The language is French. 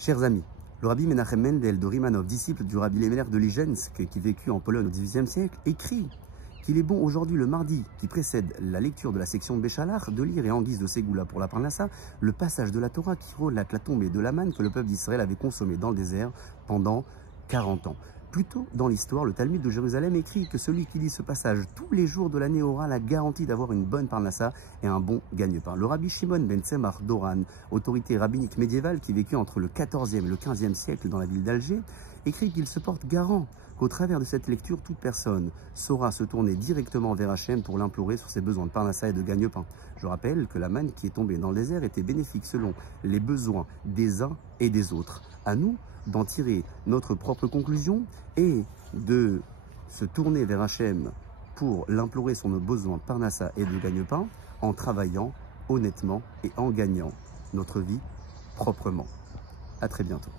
Chers amis, le rabbi Menachem Mendel de Rimanov, disciple du rabbi Lémener de Lijensk, qui vécut en Pologne au XVIIIe siècle, écrit qu'il est bon aujourd'hui, le mardi qui précède la lecture de la section de Béchalach, de lire et en guise de Ségoula pour la Parnassa, le passage de la Torah qui relate la tombée de la manne que le peuple d'Israël avait consommée dans le désert pendant 40 ans. Plus tôt dans l'histoire, le Talmud de Jérusalem écrit que celui qui lit ce passage tous les jours de l'année aura la garantie d'avoir une bonne parnassa et un bon gagne-pain. Le rabbi Shimon ben Tzemach Doran, autorité rabbinique médiévale qui vécut entre le XIVe et le XVe siècle dans la ville d'Alger, écrit qu'il se porte garant qu'au travers de cette lecture, toute personne saura se tourner directement vers Hachem pour l'implorer sur ses besoins de parnassa et de gagne-pain. Je rappelle que la manne qui est tombée dans le désert était bénéfique selon les besoins des uns et des autres. À nous d'en tirer notre propre conclusion et de se tourner vers Hachem pour l'implorer sur nos besoins de parnassa et de gagne-pain en travaillant honnêtement et en gagnant notre vie proprement. À très bientôt.